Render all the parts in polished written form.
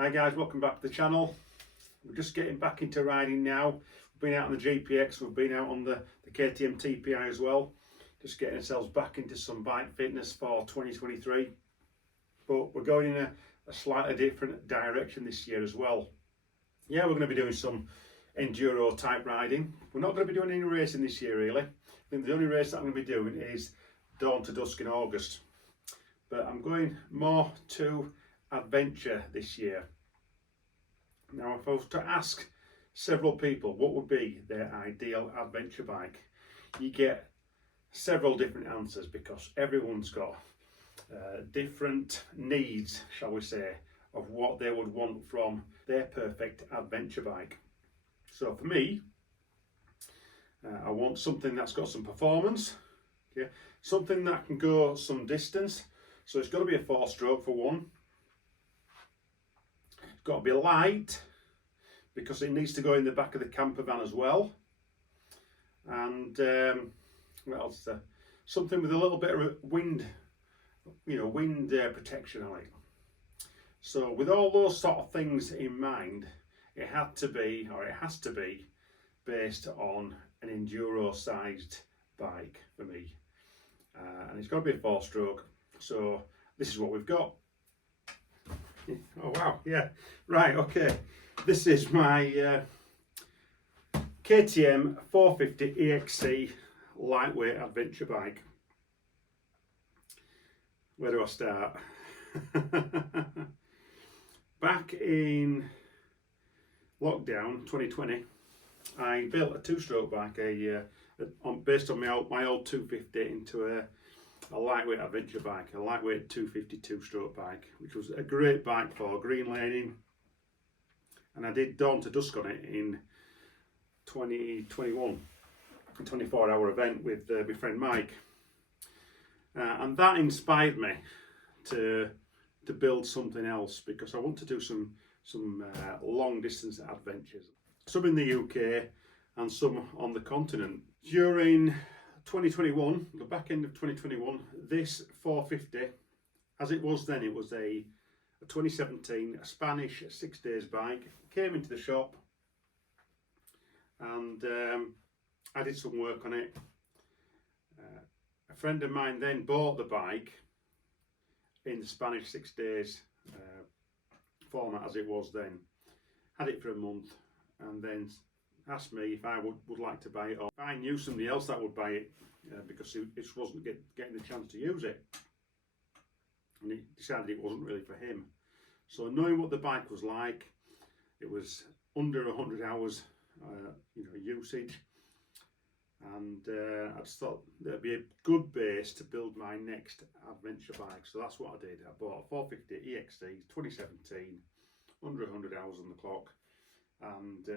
Hi guys, welcome back to the channel. We're just getting back into riding now. We've been out on the GPX, we've been out on the KTM TPI as well. Just getting ourselves back into some bike fitness for 2023. But we're going in a slightly different direction this year as well. Yeah, we're going to be doing some enduro type riding. We're not going to be doing any racing this year really. I think the only race that I'm going to be doing is Dawn to Dusk in August. But I'm going more to adventure this year. Now, if I was to ask several people what would be their ideal adventure bike, you get several different answers because everyone's got different needs, shall we say, of what they would want from their perfect adventure bike. So for me, I want something that's got some performance, okay? Something that can go some distance. So it's got to be a 4-stroke for one. It's got to be light because it needs to go in the back of the camper van as well. And what else? Something with a little bit of wind, wind protection on it. So with all those sort of things in mind, it has to be based on an enduro-sized bike for me, and it's got to be a 4-stroke. So this is what we've got. Oh wow, yeah, right, okay. This is my KTM 450 EXC lightweight adventure bike. Where do I start? Back in lockdown 2020, I built a 2-stroke bike, based on my old 250 into a lightweight adventure bike, a lightweight 250 2-stroke bike, which was a great bike for green laning. And I did Dawn to Dusk on it in 2021, a 24-hour event with my friend Mike. And that inspired me to build something else because I want to do some long distance adventures, some in the UK and some on the continent. During 2021, the back end of 2021, this 450, as it was then, it was a 2017 Spanish 6 days bike. Came into the shop and I did some work on it. A friend of mine then bought the bike in the Spanish 6 days format as it was then. Had it for a month and then asked me if I would like to buy it, or if I knew somebody else that would buy it because he just wasn't getting the chance to use it. And he decided it wasn't really for him. So knowing what the bike was like, it was under 100 hours usage, and I just thought that'd be a good base to build my next adventure bike. So that's what I did. I bought a 450 EXC 2017, under 100 hours on the clock, and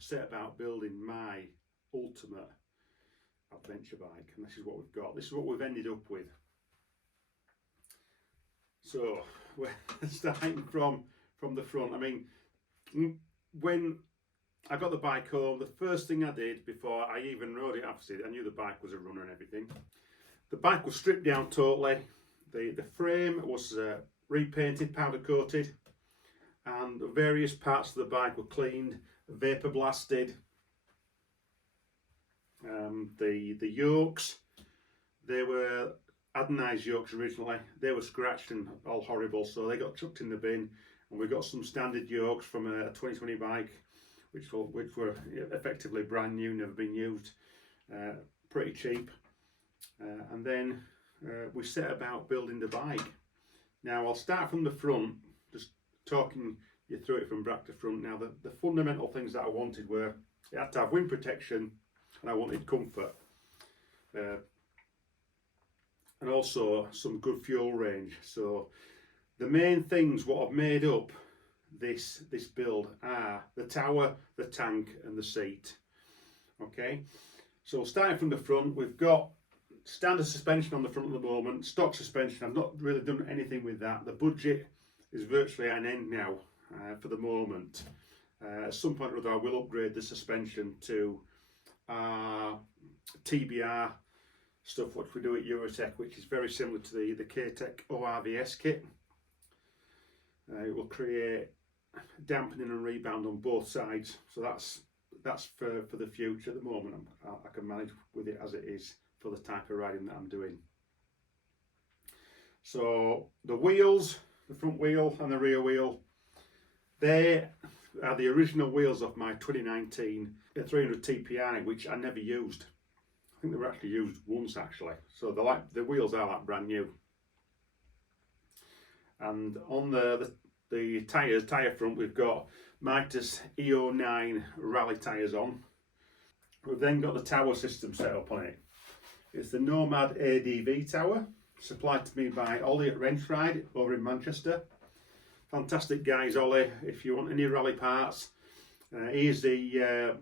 set about building my ultimate adventure bike. And this is what we've got. This is what we've ended up with. So we're starting from the front. I mean, when I got the bike home, the first thing I did before I even rode it, obviously I knew the bike was a runner and everything. The bike was stripped down totally. The frame was repainted, powder coated, and the various parts of the bike were cleaned, vapor blasted. The yokes, they were anodized yokes originally. They were scratched and all horrible, so they got chucked in the bin. And we got some standard yokes from a 2020 bike, which were effectively brand new, never been used, pretty cheap. And then we set about building the bike. Now I'll start from the front, just talking you through it from back to front. Now the fundamental things that I wanted were, it had to have wind protection and I wanted comfort. And also some good fuel range. So the main things what I've made up this build are the tower, the tank and the seat. Okay, so starting from the front, we've got standard suspension on the front at the moment, stock suspension. I've not really done anything with that. The budget is virtually at an end now for the moment. At some point or other I will upgrade the suspension to TBR stuff which we do at Eurotech, which is very similar to the K-Tech ORVS kit. It will create dampening and rebound on both sides, so that's for the future. At the moment I can manage with it as it is for the type of riding that I'm doing. So the wheels, the front wheel and the rear wheel, they are the original wheels of my 2019 300 TPI, which I never used. I think they were actually used once actually, so the wheels are like brand new. And on the tyre front, we've got Mitas EO9 rally tyres on. We've then got the tower system set up on it. It's the Nomad ADV tower, supplied to me by Ollie at Wrench Ride over in Manchester. Fantastic guys, Ollie. If you want any rally parts, he is the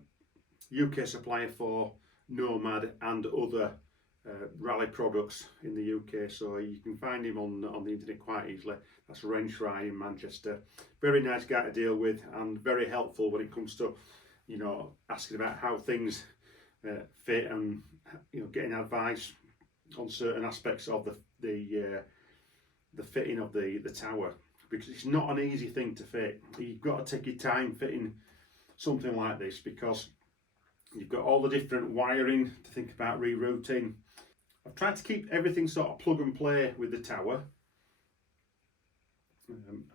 UK supplier for Nomad and other rally products in the UK, so you can find him on the internet quite easily. That's Wrench Ride in Manchester. Very nice guy to deal with and very helpful when it comes to, you know, asking about how things fit and, you know, getting advice on certain aspects of the fitting of the tower, because it's not an easy thing to fit. You've got to take your time fitting something like this, because you've got all the different wiring to think about rerouting. I've tried to keep everything sort of plug and play with the tower.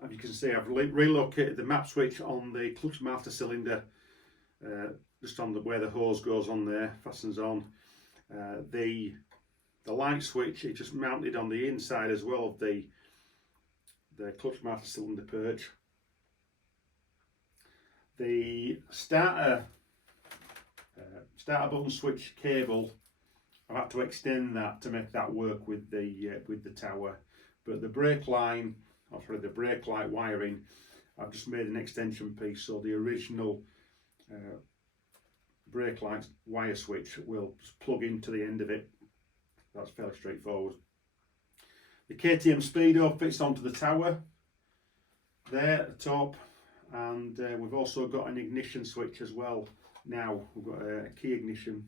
As you can see, I've relocated the map switch on the clutch master cylinder, just on where the hose goes on there, fastens on. The light switch is just mounted on the inside as well of the clutch master cylinder perch. The starter button switch cable, I've had to extend that to make that work with the tower, but the brake line, the brake light wiring, I've just made an extension piece, so the original brake light wire switch will just plug into the end of it. That's fairly straightforward. The KTM Speedo fits onto the tower there at the top, and we've also got an ignition switch as well. Now we've got a key ignition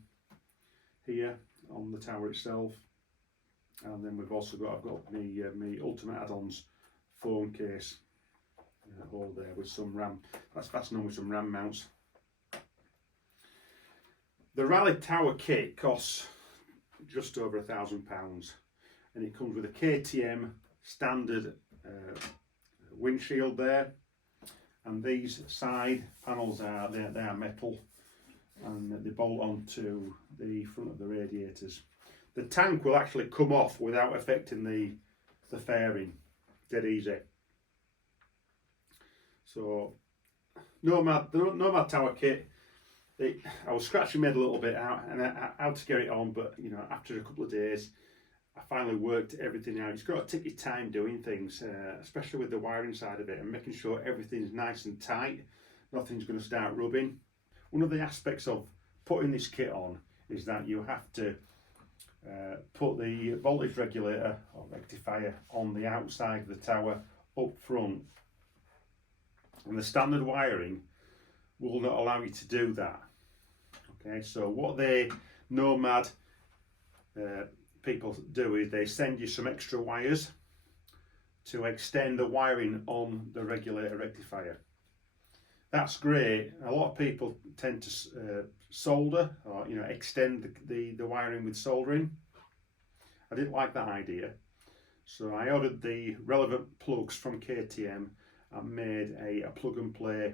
here on the tower itself, and then I've got my Ultimate Add-ons phone case hole there with some RAM. That's fastened on with some RAM mounts. The Rally Tower kit costs just over £1,000, and it comes with a KTM standard windshield there, and these side panels are metal, and they bolt onto the front of the radiators. The tank will actually come off without affecting the fairing, dead easy. So the Nomad Tower kit, I was scratching my head a little bit out and how to get it on, but you know, after a couple of days I finally worked everything out. It's got to take your time doing things, especially with the wiring side of it, and making sure everything's nice and tight, nothing's going to start rubbing. One of the aspects of putting this kit on is that you have to put the voltage regulator or rectifier on the outside of the tower up front, and the standard wiring will not allow you to do that. Okay, so what the Nomad people do is they send you some extra wires to extend the wiring on the regulator rectifier. That's great. A lot of people tend to solder, or you know, extend the wiring with soldering. I didn't like that idea, so I ordered the relevant plugs from KTM and made a plug and play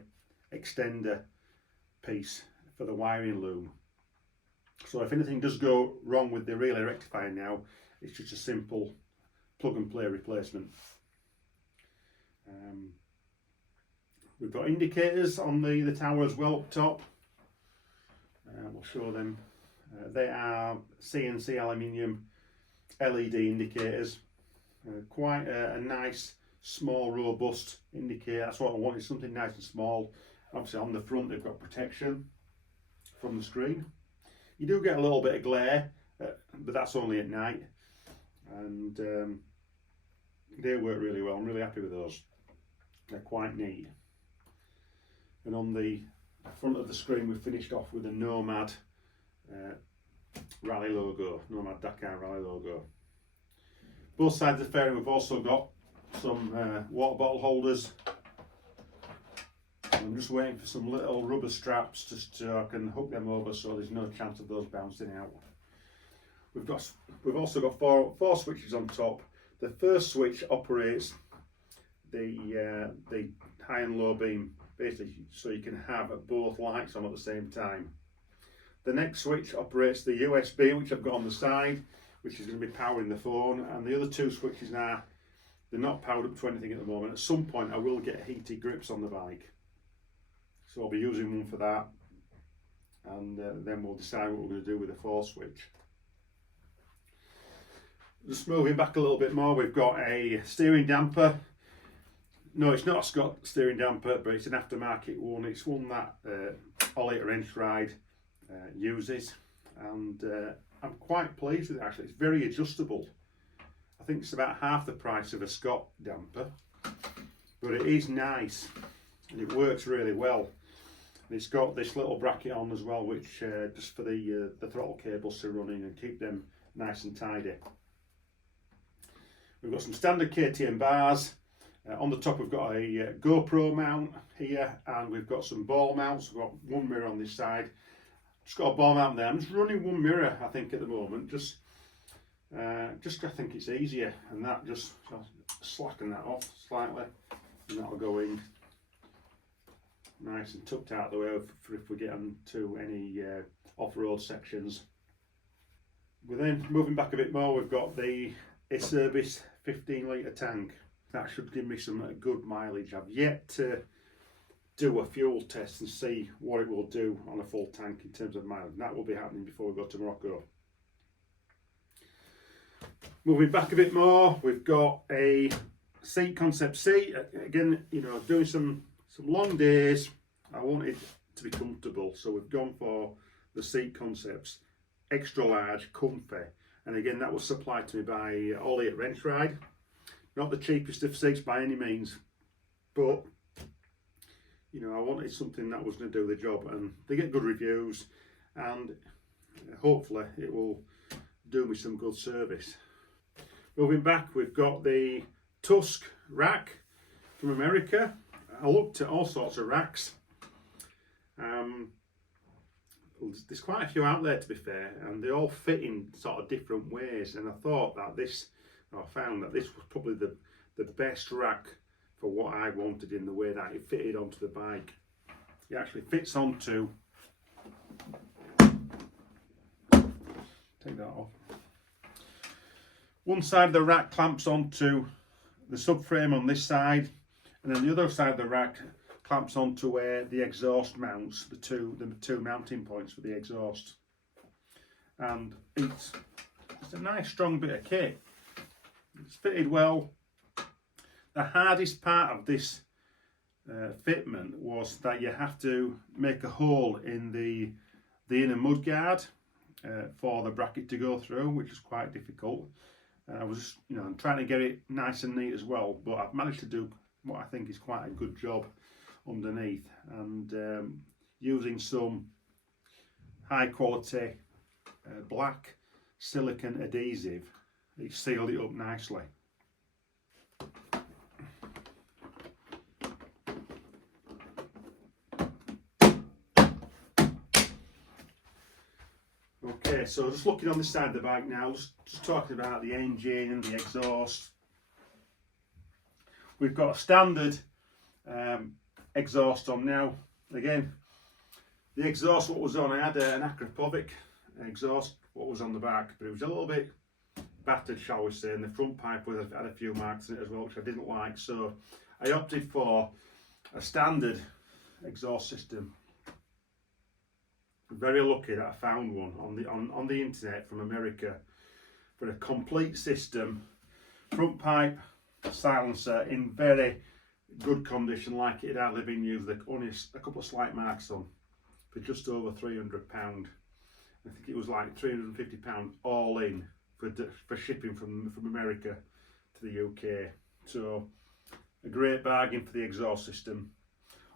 extender piece for the wiring loom. So if anything does go wrong with the relay rectifier now, it's just a simple plug and play replacement. We've got indicators on the tower as well up top. We'll show them. They are CNC aluminium LED indicators. Quite a nice, small, robust indicator. That's what I wanted, something nice and small. Obviously on the front they've got protection from the screen. You do get a little bit of glare, but that's only at night, and they work really well. I'm really happy with those. They're quite neat. And on the front of the screen we've finished off with a Nomad Rally logo, Nomad Dakar Rally logo. Both sides of the fairing we've also got some water bottle holders I'm just waiting for some little rubber straps just so I can hook them over so there's no chance of those bouncing out. We've also got four switches on top. The first switch operates the high and low beam, basically so you can have both lights on at the same time. The next switch operates the USB, which I've got on the side, which is going to be powering the phone, and the other two switches now, they're not powered up to anything at the moment. At some point I will get heated grips on the bike, so I'll be using one for that, and then we'll decide what we're going to do with the fourth switch. Just moving back a little bit more, we've got a steering damper. No, it's not a Scott steering damper, but it's an aftermarket one. It's one that Ollie at Wrench Ride uses, and I'm quite pleased with it actually. It's very adjustable. I think it's about half the price of a Scott damper, but it is nice and it works really well. And it's got this little bracket on as well, which just for the throttle cables to run in and keep them nice and tidy. We've got some standard KTM bars. On the top we've got a GoPro mount here, and we've got some ball mounts. We've got one mirror on this side. Just got a ball mount there. I'm just running one mirror I think at the moment, just I think it's easier, and that just slacken that off slightly and that'll go in nice and tucked out of the way for if we get into any off-road sections. We're then moving back a bit more. We've got the Service 15 litre tank. That should give me some good mileage. I've yet to do a fuel test and see what it will do on a full tank in terms of mileage. That will be happening before we go to Morocco. Moving back a bit more, we've got a seat concept seat. Again, you know, doing some long days, I wanted to be comfortable, so we've gone for the seat concepts, extra large, comfy. And again, that was supplied to me by Ollie at Wrench Ride. Not the cheapest of seats by any means, but you know, I wanted something that was going to do the job, and they get good reviews, and hopefully it will do me some good service. Moving back, we've got the Tusk rack from America. I looked at all sorts of racks. There's quite a few out there, to be fair, and they all fit in sort of different ways, and I found that this was probably the best rack for what I wanted, in the way that it fitted onto the bike. It actually fits onto, take that off. One side of the rack clamps onto the subframe on this side, and then the other side of the rack clamps onto where the exhaust mounts, the two mounting points for the exhaust. And it's a nice strong bit of kit. It's fitted well. The hardest part of this fitment was that you have to make a hole in the inner mudguard for the bracket to go through, which is quite difficult. I was just, I'm trying to get it nice and neat as well, but I've managed to do what I think is quite a good job underneath, and using some high quality black silicone adhesive, it sealed it up nicely. Okay, so just looking on this side of the bike now, just talking about the engine and the exhaust. We've got a standard exhaust on now. Again, the exhaust what was on, I had an Akrapovic exhaust what was on the back, but it was a little bit battered, shall we say, and the front pipe had a few marks in it as well, which I didn't like, so I opted for a standard exhaust system. I'm very lucky that I found one on the internet from America for a complete system, front pipe, silencer in very good condition, like it had hardly been used, with only a couple of slight marks on, for just over £300. I think it was like £350 all in for shipping from America to the UK. So a great bargain for the exhaust system.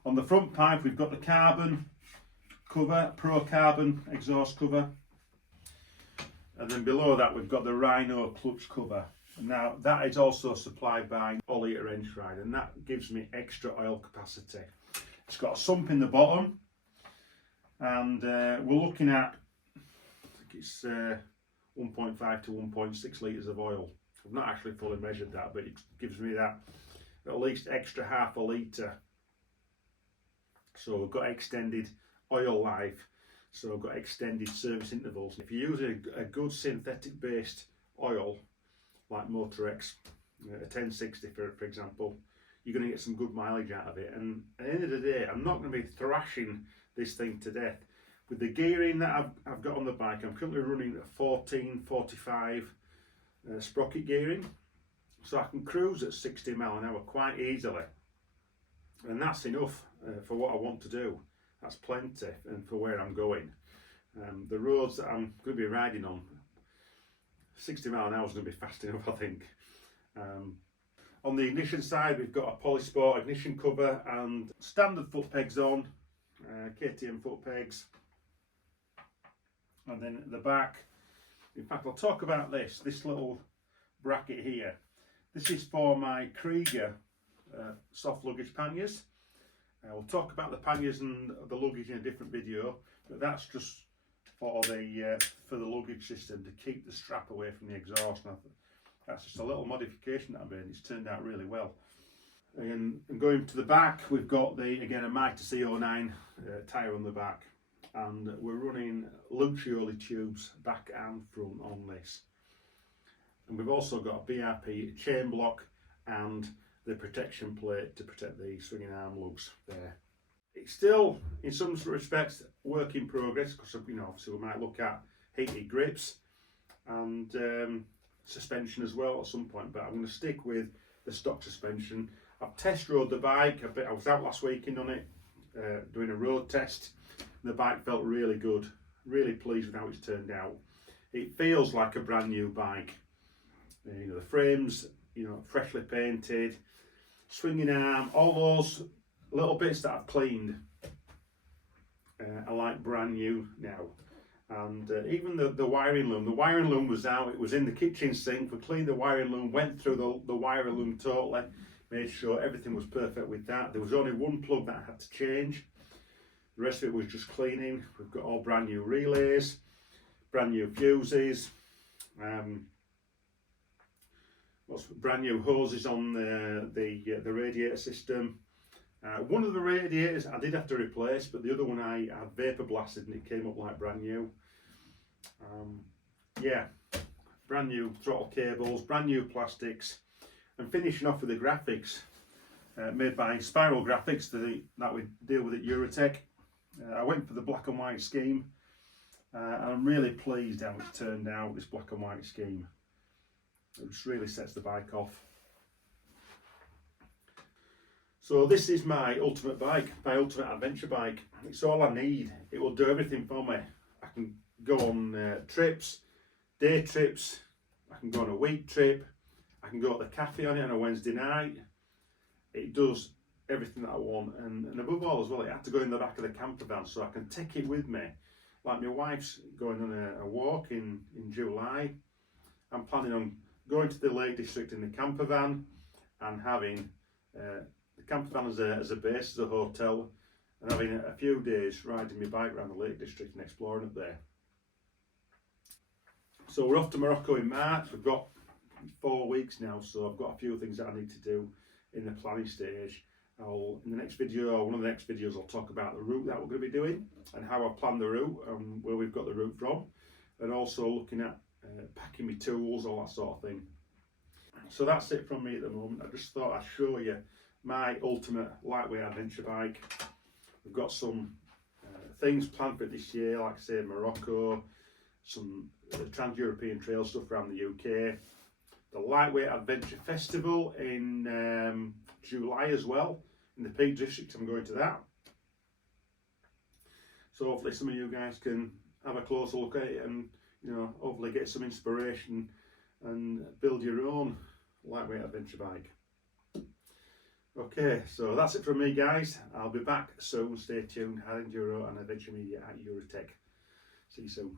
On the front pipe we've got the carbon cover, Pro Carbon exhaust cover, and then below that we've got the Rhino clutch cover. Now that is also supplied by Ollie at Wrench Ride, and that gives me extra oil capacity. It's got a sump in the bottom, and we're looking at, I think it's 1.5 to 1.6 litres of oil. I've not actually fully measured that, but it gives me that at least extra half a litre. So we've got extended oil life, so we've got extended service intervals. If you're using a good synthetic based oil like Motorex, a 1060 for example, you're going to get some good mileage out of it. And at the end of the day, I'm not going to be thrashing this thing to death. With the gearing that I've got on the bike, I'm currently running a 1445 sprocket gearing, so I can cruise at 60 mile an hour quite easily, and that's enough for what I want to do. That's plenty, and for where I'm going. The roads that I'm going to be riding on, 60 mile an hour is going to be fast enough, I think. On the ignition side, we've got a Polysport ignition cover and standard foot pegs on, KTM foot pegs. And then at the back, in fact, I'll talk about this little bracket here. This is for my Krieger soft luggage panniers. We'll talk about the panniers and the luggage in a different video, but that's just for the luggage system to keep the strap away from the exhaust. And that's just a little modification that I made. It's turned out really well. And going to the back, we've got again a Mitre C09 tyre on the back, and we're running Lucioli tubes back and front on this. And we've also got a BRP chain block and the protection plate to protect the swinging arm lugs there. It's still, in some respects, work in progress, because obviously we might look at heated grips and suspension as well at some point, but I'm going to stick with the stock suspension. I've test rode the bike a bit. I was out last weekend on it, doing a road test. The bike felt really good, really pleased with how it's turned out. It feels like a brand new bike. The frames, freshly painted, swinging arm, all those little bits that I've cleaned are like brand new now. And even the wiring loom was out. It was in the kitchen sink. We cleaned the wiring loom, went through the wiring loom totally, made sure everything was perfect with that. There was only one plug that I had to change. The rest of it was just cleaning. We've got all brand new relays, brand new fuses, brand new hoses on the radiator system. One of the radiators I did have to replace, but the other one I had vapor blasted and it came up like brand new. Yeah, brand new throttle cables, brand new plastics, and finishing off with the graphics made by Spiral Graphics that we deal with at Eurotech. I went for the black and white scheme, and I'm really pleased how it's turned out, this black and white scheme. It just really sets the bike off. So this is my ultimate bike, my ultimate adventure bike. It's all I need. It will do everything for me. I can go on trips, day trips, I can go on a week trip, I can go to the cafe on it on a Wednesday night. It does everything that I want, and above all as well, it had to go in the back of the camper van so I can take it with me. Like my wife's going on a walk in July. I'm planning on going to the Lake District in the camper van and having the camper van as a base, as a hotel, and having a few days riding my bike around the Lake District and exploring up there. So we're off to Morocco in March. We've got 4 weeks now, so I've got a few things that I need to do in the planning stage. In the next video, or one of the next videos, I'll talk about the route that we're going to be doing and how I plan the route and where we've got the route from, and also looking at packing my tools, all that sort of thing. So that's it from me at the moment. I just thought I'd show you my ultimate lightweight adventure bike. We've got some things planned for this year, like I say, Morocco, some Trans-European trail stuff around the UK, the Lightweight Adventure Festival in July as well, in the Peak District. I'm going to that. So hopefully some of you guys can have a closer look at it and hopefully get some inspiration and build your own lightweight adventure bike. Okay, so that's it from me, guys. I'll be back soon. Stay tuned. Hard Enduro and Adventure Media at Eurotech. See you soon.